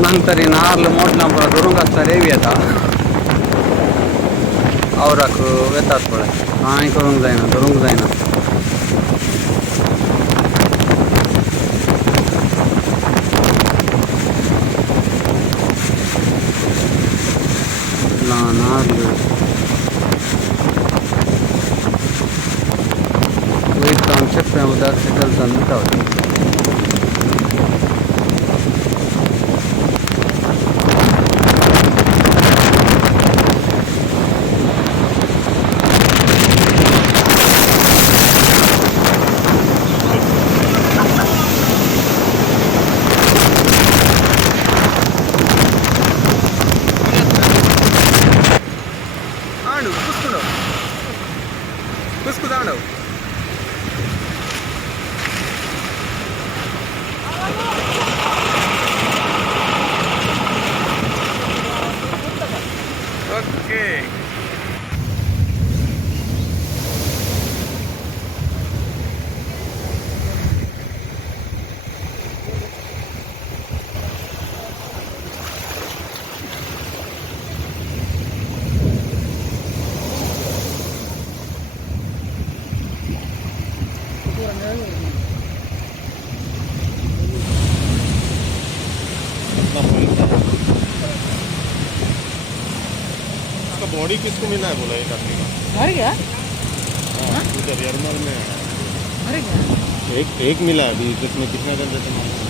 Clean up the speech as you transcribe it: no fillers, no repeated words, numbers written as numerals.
कोणाक तरी नारळ मोठला पळय धरूंक आसता रेवयता आवराक वेतात पळय कांय करूंक जायना धरूंक जायना नारळ वयता चेप्प्या उदक सकयल नुतावता बॉडी किसको मिला है बोला एक आदमी का मर गया उधर यरमल में मर गया एक मिला है अभी जिसमें कितना कर देते हैं